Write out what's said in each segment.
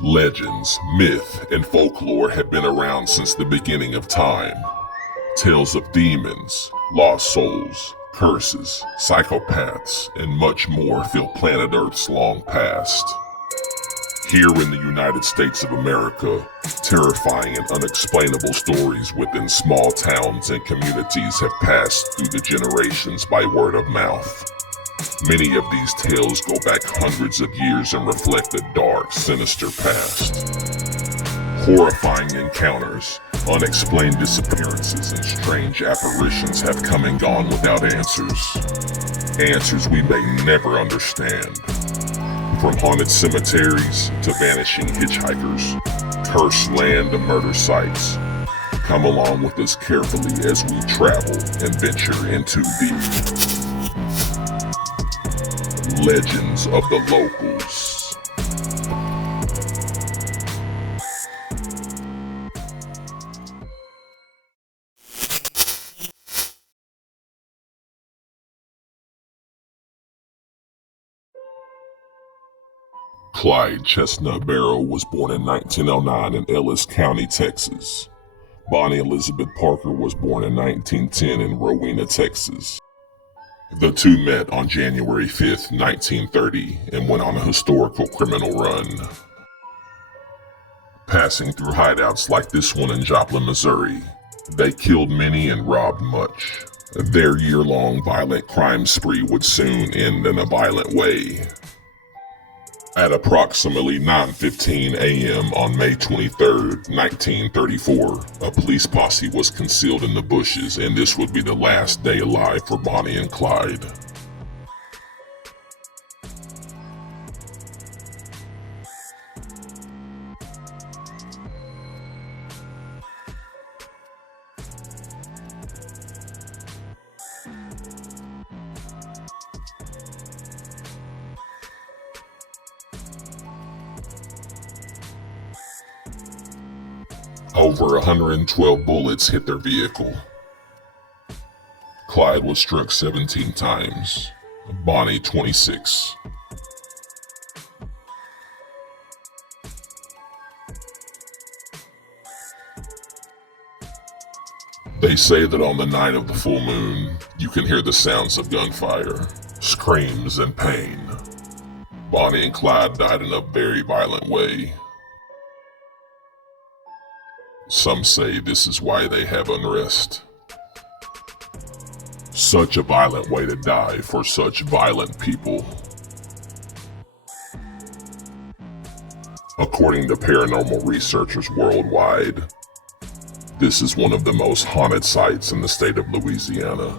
Legends, myth, and folklore have been around since the beginning of time. Tales of demons, lost souls, curses, psychopaths, and much more fill planet Earth's long past. Here in the United States of America, terrifying and unexplainable stories within small towns and communities have passed through the generations by word of mouth. Many of these tales go back hundreds of years and reflect a dark, sinister past. Horrifying encounters, unexplained disappearances, and strange apparitions have come and gone without answers. Answers we may never understand. From haunted cemeteries to vanishing hitchhikers, cursed land to murder sites. Come along with us carefully as we travel and venture into the legends of the locals. Clyde Chestnut Barrow was born in 1909 in Ellis County, Texas. Bonnie Elizabeth Parker was born in 1910 in Rowena, Texas. The two met on January 5th, 1930, and went on a historical criminal run, passing through hideouts like this one in Joplin, Missouri. They killed many and robbed much. Their year-long violent crime spree would soon end in a violent way. At approximately 9:15 a.m. on May 23, 1934, a police posse was concealed in the bushes, and this would be the last day alive for Bonnie and Clyde. Over 112 bullets hit their vehicle. Clyde was struck 17 times, Bonnie 26. They say that on the night of the full moon, you can hear the sounds of gunfire, screams, and pain. Bonnie and Clyde died in a very violent way. Some say this is why they have unrest. Such a violent way to die for such violent people. According to paranormal researchers worldwide, this is one of the most haunted sites in the state of Louisiana.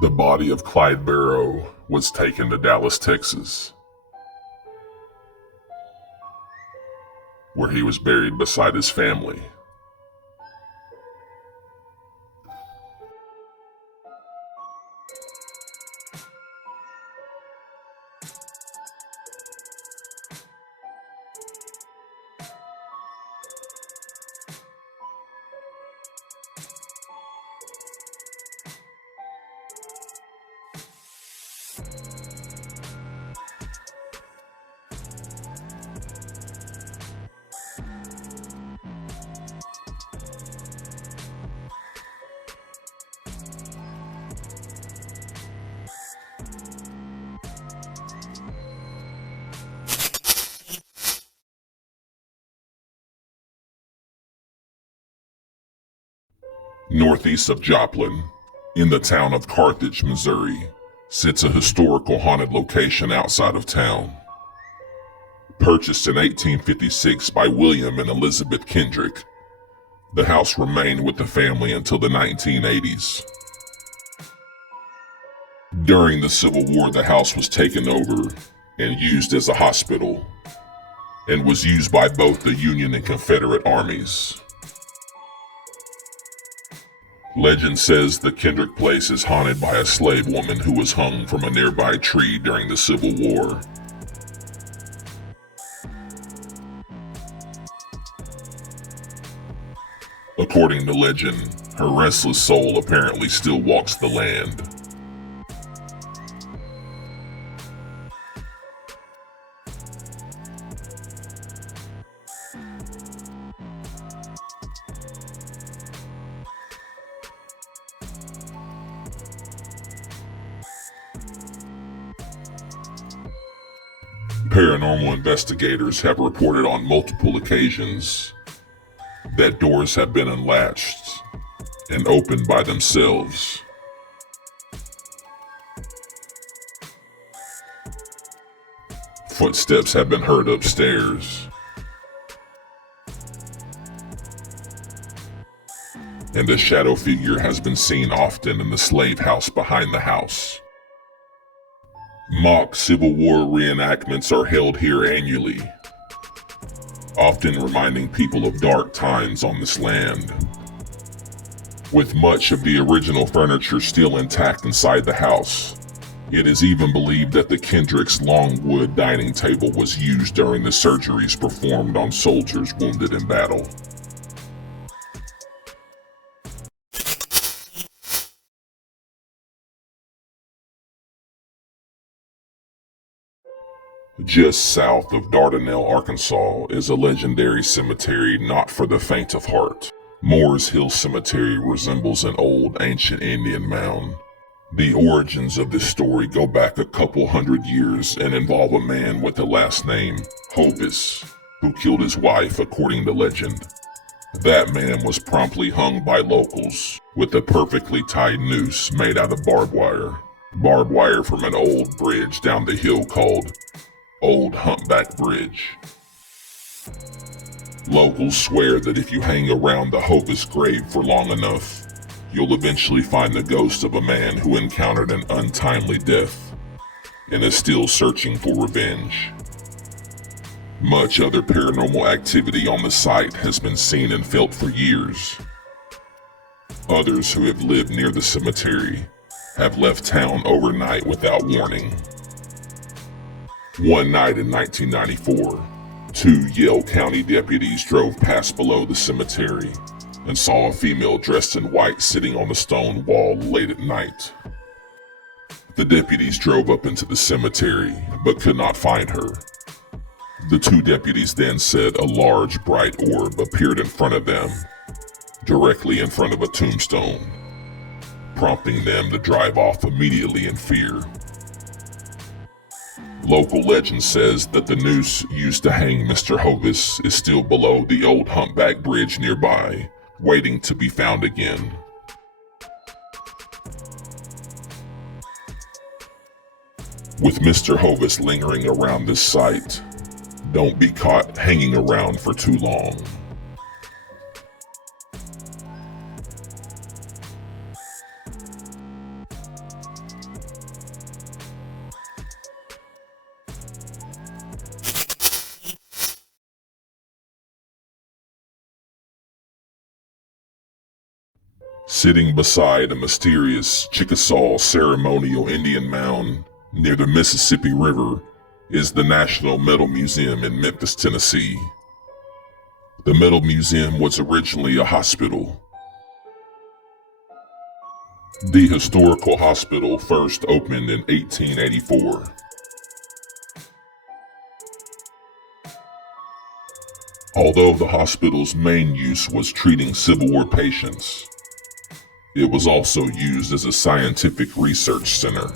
The body of Clyde Barrow was taken to Dallas, Texas, where he was buried beside his family. Northeast of Joplin, in the town of Carthage, Missouri, sits a historical haunted location outside of town. Purchased in 1856 by William and Elizabeth Kendrick, the house remained with the family until the 1980s. During the Civil War, the house was taken over and used as a hospital, and was used by both the Union and Confederate armies. Legend says the Kendrick place is haunted by a slave woman who was hung from a nearby tree during the Civil War. According to legend, her restless soul apparently still walks the land. Paranormal investigators have reported on multiple occasions that doors have been unlatched and opened by themselves. Footsteps have been heard upstairs, and a shadow figure has been seen often in the slave house behind the house. Mock Civil War reenactments are held here annually, often reminding people of dark times on this land. With much of the original furniture still intact inside the house, it is even believed that the Kendrick's long wood dining table was used during the surgeries performed on soldiers wounded in battle. Just south of Dardanelle, Arkansas, is a legendary cemetery not for the faint of heart. Moore's Hill Cemetery resembles an old, ancient Indian mound. The origins of this story go back a couple hundred years and involve a man with the last name Hovis, who killed his wife according to legend. That man was promptly hung by locals with a perfectly tied noose made out of barbed wire. Barbed wire from an old bridge down the hill called Old Humpback Bridge. Locals swear that if you hang around the Hovis grave for long enough, you'll eventually find the ghost of a man who encountered an untimely death and is still searching for revenge. Much other paranormal activity on the site has been seen and felt for years. Others who have lived near the cemetery have left town overnight without warning. One night in 1994, 2 Yale County deputies drove past below the cemetery and saw a female dressed in white sitting on a stone wall late at night. The deputies drove up into the cemetery but could not find her. The 2 deputies then said a large bright orb appeared in front of them, directly in front of a tombstone, prompting them to drive off immediately in fear. Local legend says that the noose used to hang Mr. Hovis is still below the old Humpback Bridge nearby, waiting to be found again. With Mr. Hovis lingering around this site, don't be caught hanging around for too long. Sitting beside a mysterious Chickasaw ceremonial Indian mound near the Mississippi River is the National Metal Museum in Memphis, Tennessee. The Metal Museum was originally a hospital. The historical hospital first opened in 1884. Although the hospital's main use was treating Civil War patients, it was also used as a scientific research center.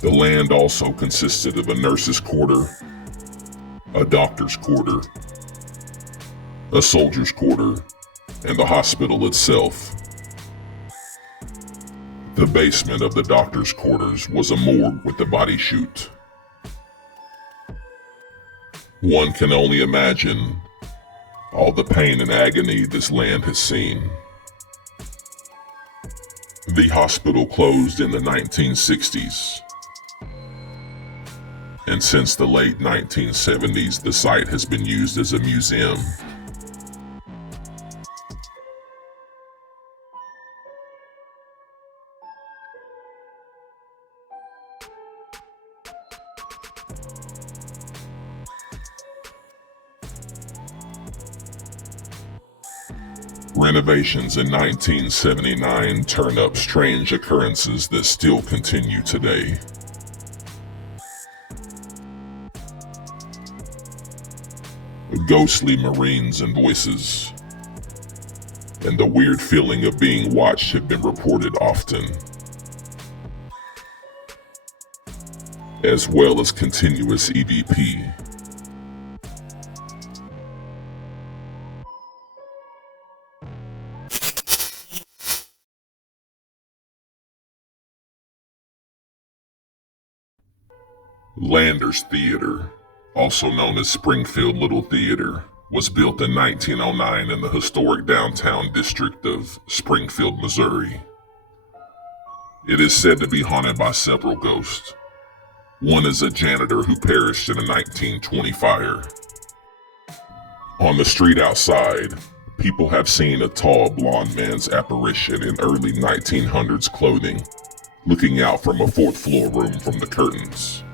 The land also consisted of a nurse's quarter, a doctor's quarter, a soldier's quarter, and the hospital itself. The basement of the doctor's quarters was a morgue with a body chute. One can only imagine all the pain and agony this land has seen. The hospital closed in the 1960s, and since the late 1970s, the site has been used as a museum. Renovations in 1979 turn up strange occurrences that still continue today. Ghostly Marines and voices, and the weird feeling of being watched have been reported often, as well as continuous EVP. Landers Theater, also known as Springfield Little Theater, was built in 1909 in the historic downtown district of Springfield, Missouri. It is said to be haunted by several ghosts. One is a janitor who perished in a 1920 fire. On the street outside, people have seen a tall blonde man's apparition in early 1900s clothing, looking out from a fourth floor room from the curtains.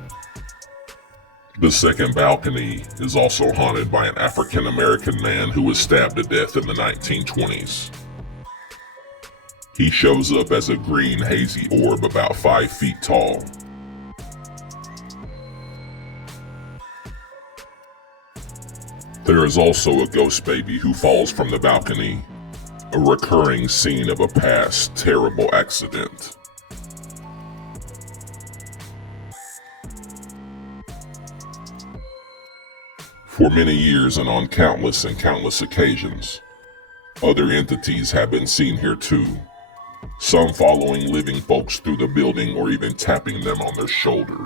The second balcony is also haunted by an African-American man who was stabbed to death in the 1920s. He shows up as a green hazy orb about 5 feet tall. There is also a ghost baby who falls from the balcony, a recurring scene of a past terrible accident. For many years and on countless occasions, other entities have been seen here too, some following living folks through the building or even tapping them on their shoulder.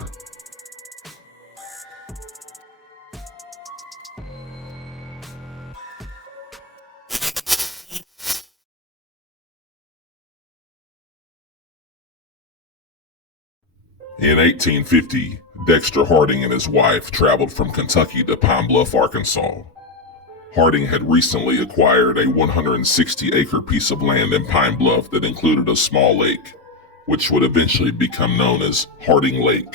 In 1850, Dexter Harding and his wife traveled from Kentucky to Pine Bluff, Arkansas. Harding had recently acquired a 160-acre piece of land in Pine Bluff that included a small lake, which would eventually become known as Harding Lake.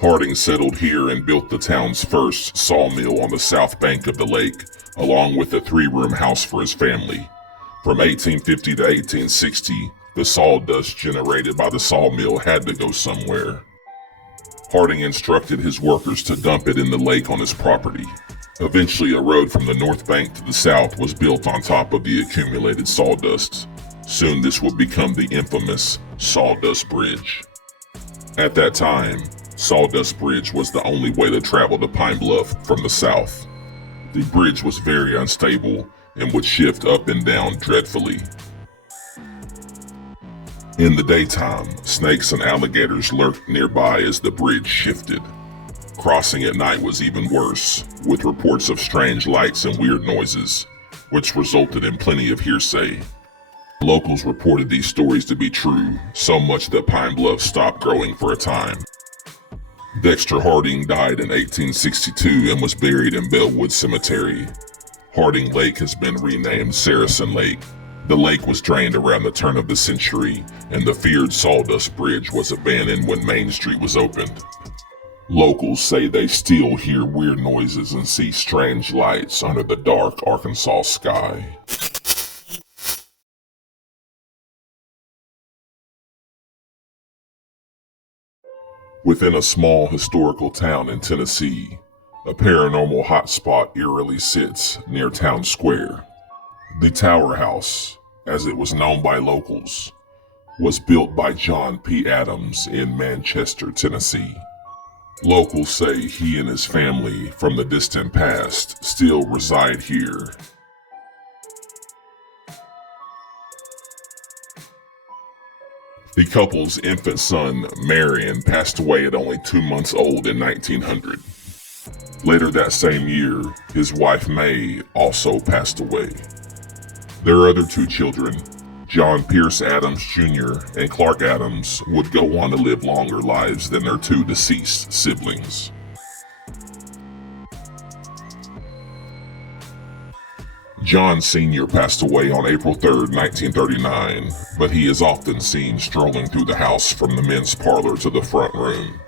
Harding settled here and built the town's first sawmill on the south bank of the lake, along with a 3-room house for his family. From 1850 to 1860, the sawdust generated by the sawmill had to go somewhere. Harding instructed his workers to dump it in the lake on his property. Eventually, a road from the north bank to the south was built on top of the accumulated sawdust. Soon this would become the infamous Sawdust Bridge. At that time, Sawdust Bridge was the only way to travel to Pine Bluff from the south. The bridge was very unstable and would shift up and down dreadfully. In the daytime, snakes and alligators lurked nearby as the bridge shifted. Crossing at night was even worse, with reports of strange lights and weird noises, which resulted in plenty of hearsay. Locals reported these stories to be true, so much that Pine Bluff stopped growing for a time. Dexter Harding died in 1862 and was buried in Bellwood Cemetery. Harding Lake has been renamed Saracen Lake. The lake was drained around the turn of the century, and the feared Sawdust Bridge was abandoned when Main Street was opened. Locals say they still hear weird noises and see strange lights under the dark Arkansas sky. Within a small historical town in Tennessee, a paranormal hotspot eerily sits near Town Square. The Tower House, as it was known by locals, was built by John P. Adams in Manchester, Tennessee. Locals say he and his family from the distant past still reside here. The couple's infant son, Marion, passed away at only 2 months old in 1900. Later that same year, his wife May also passed away. Their other 2 children, John Pierce Adams Jr. and Clark Adams, would go on to live longer lives than their 2 deceased siblings. John Sr. passed away on April 3, 1939, but he is often seen strolling through the house from the men's parlor to the front room.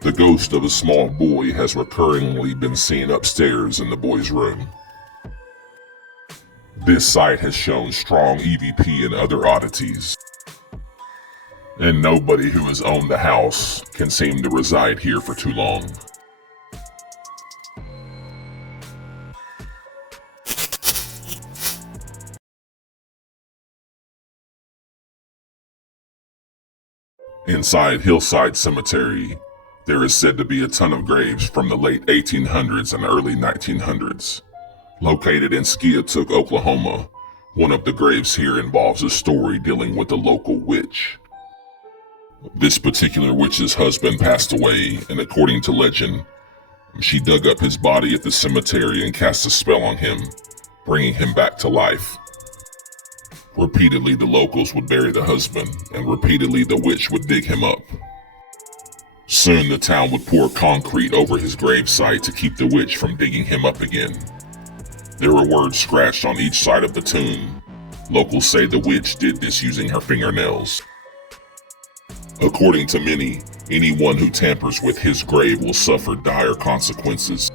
The ghost of a small boy has recurringly been seen upstairs in the boys' room. This site has shown strong EVP and other oddities, and nobody who has owned the house can seem to reside here for too long. Inside Hillside Cemetery, there is said to be a ton of graves from the late 1800s and early 1900s. Located in Skiatook, Oklahoma, one of the graves here involves a story dealing with a local witch. This particular witch's husband passed away, and according to legend, she dug up his body at the cemetery and cast a spell on him, bringing him back to life. Repeatedly, the locals would bury the husband, and repeatedly the witch would dig him up. Soon the town would pour concrete over his gravesite to keep the witch from digging him up again. There were words scratched on each side of the tomb. Locals say the witch did this using her fingernails. According to many, anyone who tampers with his grave will suffer dire consequences,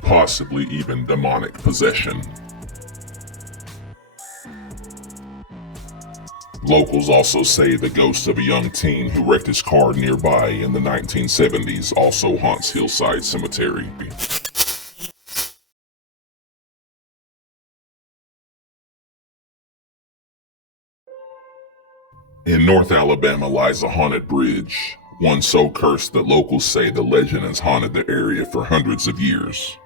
possibly even demonic possession. Locals also say the ghost of a young teen who wrecked his car nearby in the 1970s also haunts Hillside Cemetery. In North Alabama lies a haunted bridge, one so cursed that locals say the legend has haunted the area for hundreds of years.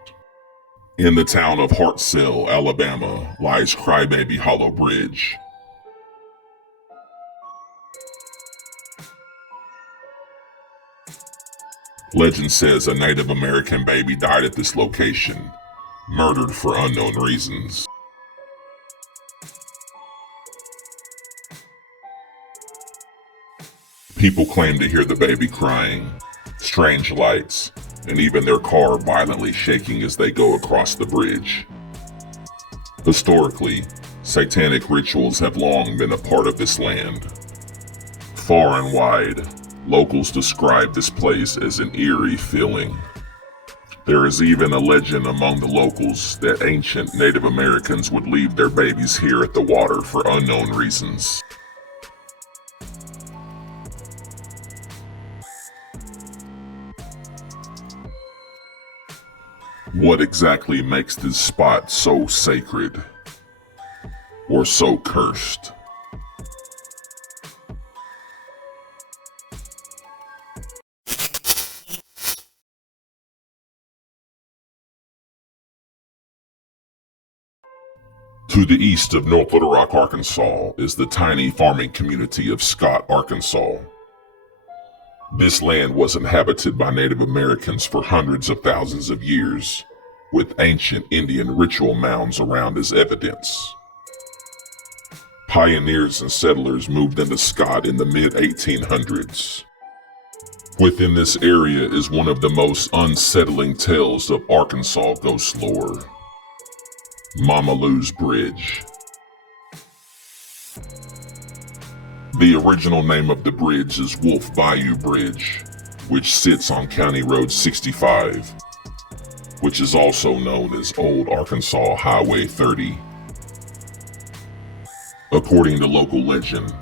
In the town of Hartselle, Alabama, lies CRYBABY Hollow Bridge. Legend says a Native American baby died at this location, murdered for unknown reasons. People claim to hear the baby crying, strange lights, and even their car violently shaking as they go across the bridge. Historically, satanic rituals have long been a part of this land. Far and wide, locals describe this place as an eerie feeling. There is even a legend among the locals that ancient Native Americans would leave their babies here at the water for unknown reasons. What exactly makes this spot so sacred, or so cursed? To the east of North Little Rock, Arkansas, is the tiny farming community of Scott, Arkansas. This land was inhabited by Native Americans for hundreds of thousands of years, with ancient Indian ritual mounds around as evidence. Pioneers and settlers moved into Scott in the mid-1800s. Within this area is one of the most unsettling tales of Arkansas ghost lore: Mama Lou's Bridge. The original name of the bridge is Wolf Bayou Bridge, which sits on County Road 65, which is also known as Old Arkansas Highway 30. According to local legend,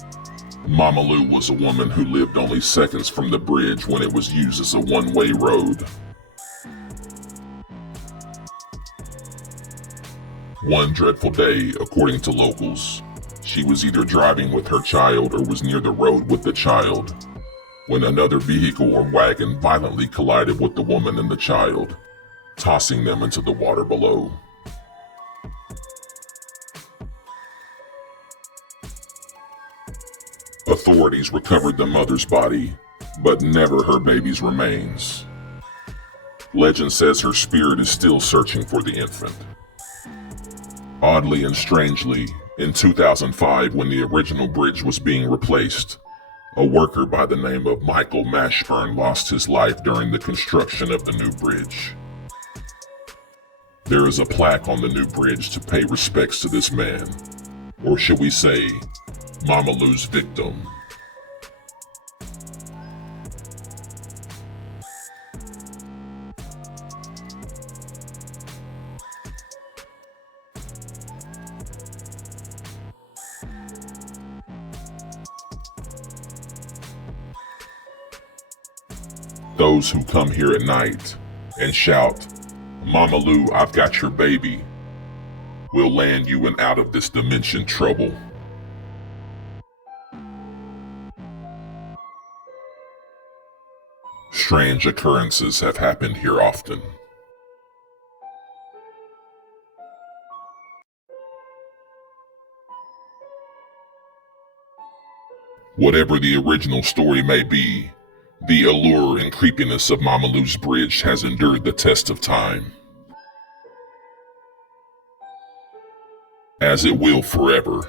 Mama Lou was a woman who lived only seconds from the bridge when it was used as a one-way road. One dreadful day, according to locals, she was either driving with her child or was near the road with the child, when another vehicle or wagon violently collided with the woman and the child, tossing them into the water below. Authorities recovered the mother's body, but never her baby's remains. Legend says her spirit is still searching for the infant. Oddly and strangely, in 2005, when the original bridge was being replaced, a worker by the name of Michael Mashburn lost his life during the construction of the new bridge. There is a plaque on the new bridge to pay respects to this man, or should we say, Mama Lou's victim. Those who come here at night and shout, "Mama Lou, I've got your baby," will land you in out of this dimension trouble. Strange occurrences have happened here often. Whatever the original story may be, the allure and creepiness of Mama Lou's bridge has endured the test of time. As it will forever.